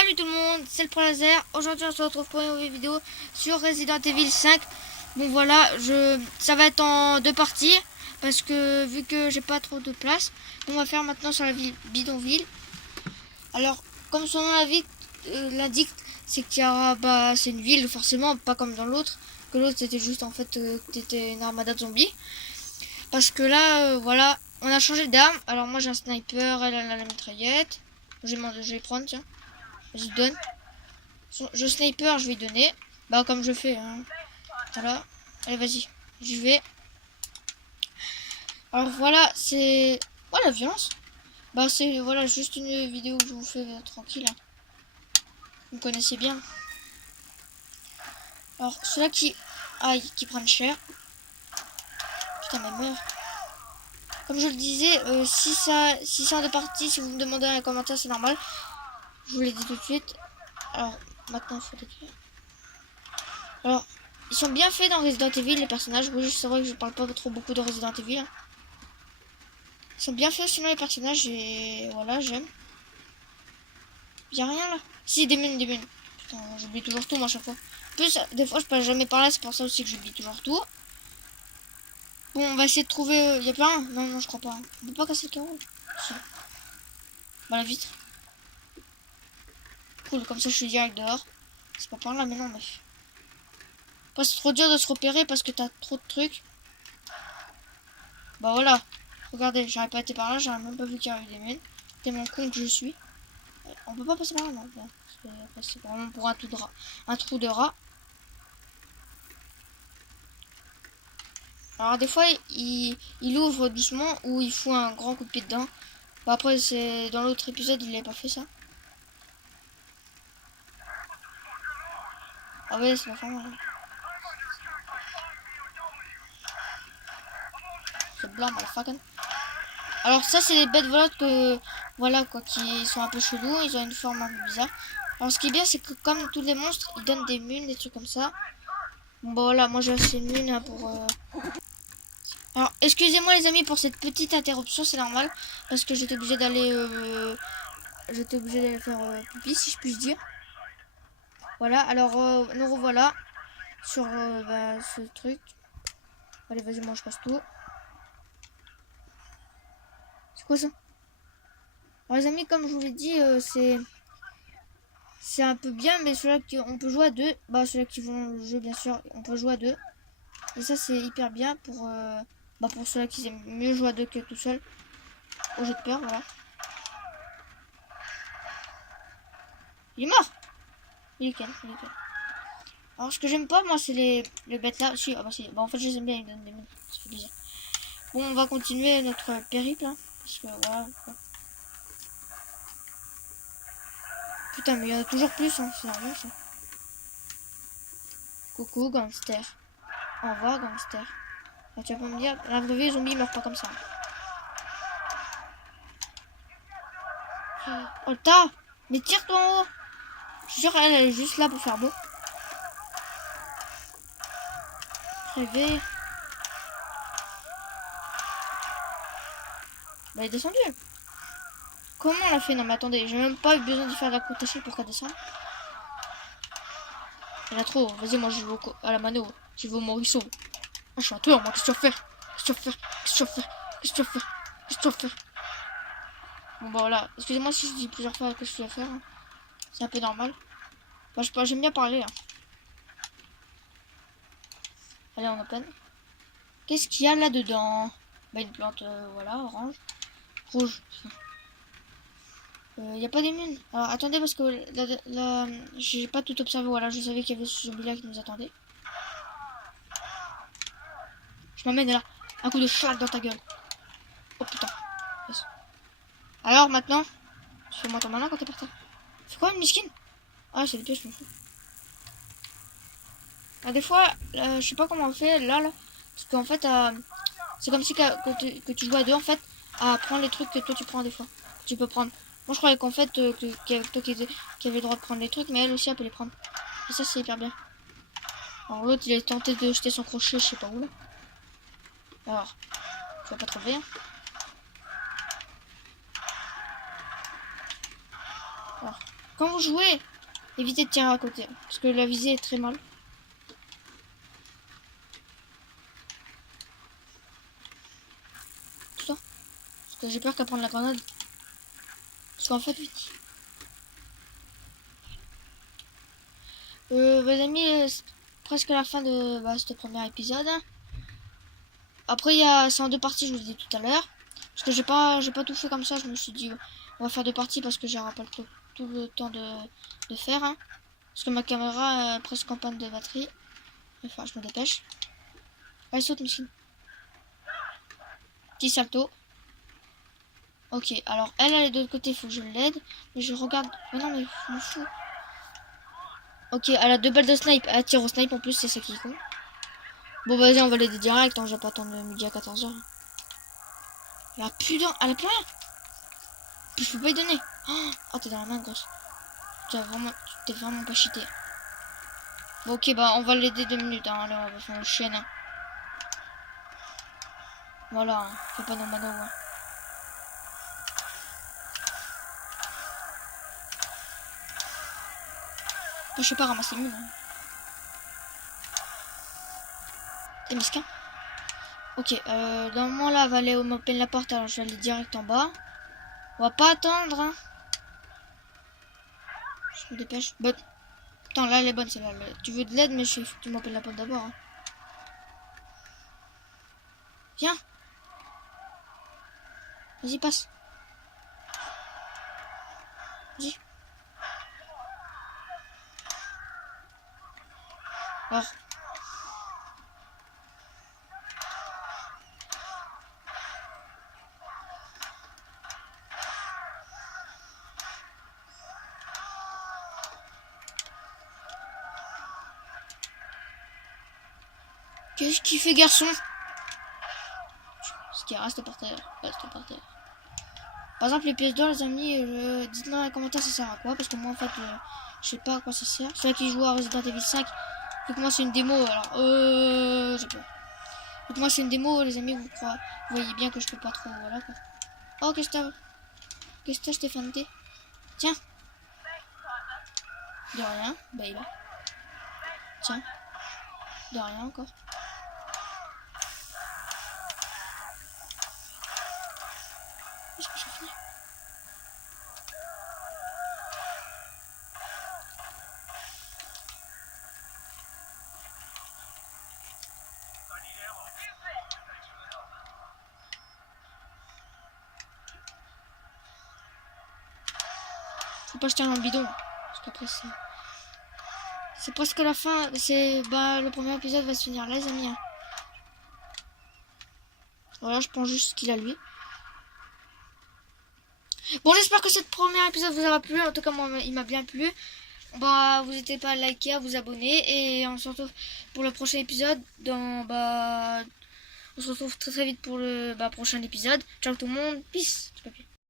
Salut tout le monde, c'est le Pro Laser. Aujourd'hui on se retrouve pour une nouvelle vidéo sur Resident Evil 5. Bon voilà, ça va être en deux parties parce que vu que j'ai pas trop de place, on va faire maintenant sur la ville bidonville. Alors comme son nom l'indique, c'est qu'il y aura c'est une ville forcément, pas comme dans l'autre. Que l'autre c'était juste en fait c'était une armada de zombies. Parce que là voilà, on a changé d'arme. Alors moi j'ai un sniper, elle a la mitraillette. Je vais prendre, tiens. Vas-y, donne. Je sniper, je vais donner. Bah, comme je fais. Hein. Voilà. Allez, vas-y. J'y vais. Alors, voilà, c'est... Voilà, la violence. Bah, c'est voilà, juste une vidéo que je vous fais tranquille. Hein. Vous me connaissez bien. Alors, ceux-là qui... Aïe, qui prennent cher. Putain, mais meurt. Comme je le disais, si c'est en deux parties, si vous me demandez dans les commentaires, c'est normal. Je vous l'ai dit tout de suite. Alors, maintenant, il faut détruire. Alors, ils sont bien faits dans Resident Evil, les personnages. Oui, c'est vrai que je parle pas trop beaucoup de Resident Evil. Hein. Ils sont bien faits sinon les personnages et voilà, j'aime. Y'a rien là. Si, des mines. Putain, j'oublie toujours tout moi à chaque fois. En plus, des fois je passe jamais par là, c'est pour ça aussi que j'oublie toujours tout. Bon, on va essayer de trouver... Y'a pas un? Non, je crois pas. On peut pas casser le carreau. Si. Bah la vitre. Cool, comme ça je suis direct dehors. C'est pas par là, mais non, mais... Après, c'est trop dur de se repérer parce que t'as trop de trucs. Bah voilà. Regardez, j'aurais pas été par là, j'aurais même pas vu qu'il y avait des mines. Tellement con que je suis. On peut pas passer par là, non. C'est vraiment pour un trou de rat. Alors des fois, il ouvre doucement ou il fout un grand coup de pied dedans. Bah, après, c'est dans l'autre épisode, il n'avait pas fait ça. Ah ouais, c'est pas vraiment. C'est blanc, motherfucker. Alors ça, c'est les bêtes volantes que... Voilà, quoi, qui sont un peu chelous. Ils ont une forme un peu bizarre. Alors ce qui est bien, c'est que comme tous les monstres, ils donnent des munes, des trucs comme ça. Bon, bah voilà, moi j'ai assez de munes hein, pour... Alors, excusez-moi les amis pour cette petite interruption, c'est normal. Parce que j'étais obligé d'aller... J'étais obligé d'aller faire pipi, si je puis dire. Voilà, alors nous revoilà sur ce truc. Allez, vas-y, moi je passe tout. C'est quoi ça? Alors les amis, comme je vous l'ai dit, c'est un peu bien, mais ceux-là on peut jouer à deux. Bah ceux-là qui vont le jeu, bien sûr, on peut jouer à deux. Et ça c'est hyper bien pour ceux-là qui aiment mieux jouer à deux que tout seul. Au jeu de peur, voilà. Il est mort. Il est calme. Alors ce que j'aime pas moi c'est les bêtes là. Si, ah bah si. Bah en fait je les aime bien, ils donnent des mines. Ça fait plaisir. Bon, on va continuer notre périple hein, parce que voilà. Putain mais il y en a toujours plus hein, c'est normal ça. Coucou gangster. Au revoir gangster. Ah, tu vas pas me dire, la vraie vie les zombies meurent pas comme ça. Oh le tas. Mais tire-toi en haut. Je suis sûr qu'elle est juste là pour faire beau. Rêver. Bah elle est descendue. Comment on l'a fait? Non mais attendez, j'ai même pas eu besoin de faire la courte échelle pour qu'elle descende. Elle a trop. Vas-y, moi je vais à la mano. Je vais au Morisseau. Ah, je suis un tueur, moi. Qu'est-ce que tu vas faire? Qu'est-ce que tu vas faire? Bon, bah voilà. Excusez-moi si je dis plusieurs fois que je dois faire. Hein. C'est un peu normal. Bah, j'aime bien parler. Hein. Allez, on open. Qu'est-ce qu'il y a là-dedans? Bah, une plante, voilà, orange. Rouge. Il n'y a pas des mines. Alors, attendez, parce que là j'ai pas tout observé. Voilà, je savais qu'il y avait ce zombie-là qui nous attendait. Je m'emmène là. Un coup de chat dans ta gueule. Oh putain. Yes. Alors, maintenant, fais-moi ton malin quand t'es par terre. C'est quoi une miskin? Ah, c'est des pièges, je m'en fous. Ah, des fois, je sais pas comment on fait là. Parce qu'en fait, c'est comme si que tu jouais à deux en fait, à prendre les trucs que toi tu prends des fois. Tu peux prendre. Moi je croyais qu'en fait, toi qui avait le droit de prendre les trucs, mais elle aussi elle peut les prendre. Et ça c'est hyper bien. Alors l'autre il a tenté de jeter son crochet, je sais pas où là. Alors, tu vas pas trouver. Hein. Alors, Quand vous jouez, évitez de tirer à côté. Parce que la visée est très mal. Tout ça. Parce que j'ai peur qu'à prendre la grenade. Parce qu'en fait, vite. Les amis, c'est presque la fin de ce premier épisode. Après, c'est en 2 parties, je vous l'ai dit tout à l'heure. Parce que j'ai pas tout fait comme ça. Je me suis dit, on va faire 2 parties parce que j'aurai pas tout le temps de faire. Hein. Parce que ma caméra est presque en panne de batterie. Enfin, je me dépêche. Allez, saute, Missine. Petit salto. Ok, alors elle est de l'autre côté, il faut que je l'aide. Mais je regarde. Oh non, mais je m'en fous. Ok, elle a 2 balles de snipe. Elle tire au snipe en plus, c'est ça qui est con. Bon, vas-y, on va l'aider direct. Hein, je vais pas attendre midi à 14h. Elle a plus rien. Elle a plus rien. Puis je peux pas y donner. Oh, t'es dans la main, grosse. T'es vraiment pas cheaté. Bon, ok, bah, on va l'aider 2 minutes. Hein. Allez, on va faire une chaîne. Hein. Voilà, hein. Fais pas nos manos. Hein. Je sais pas ramasser le mine. Hein. T'es mesquin. Ok, normalement là, elle va aller m'open la porte, alors je vais aller direct en bas. On va pas attendre, hein. Je me dépêche. Bon. Attends, là, elle est bonne, celle-là. Tu veux de l'aide, mais il faut que tu m'open la porte d'abord. Hein. Viens. Vas-y, passe. Vas-y. Alors. Qu'est-ce qu'il fait, garçon? Ce qui reste par terre. Reste par terre. Par exemple, les pièces d'or, les amis, dites-moi dans les commentaires ça sert à quoi. Parce que moi, en fait, je sais pas à quoi ça sert. Ceux qui jouent à Resident Evil 5, vu que moi, c'est une démo, alors, j'ai peur. Vu que moi, c'est une démo, les amis, vous voyez bien que je peux pas trop, voilà, quoi. Oh, qu'est-ce que je t'ai fanté? Tiens. De rien, baby. Tiens. De rien encore. Est-ce que j'ai fini? Faut pas jeter dans le bidon. Parce qu'après c'est presque la fin. Le premier épisode va se finir là, les amis. Hein. Voilà, je prends juste ce qu'il a lui. Bon, j'espère que ce premier épisode vous aura plu. En tout cas, moi, il m'a bien plu. Bah, vous n'hésitez pas à liker, à vous abonner. Et on se retrouve pour le prochain épisode. On se retrouve très très vite pour le prochain épisode. Ciao tout le monde. Peace.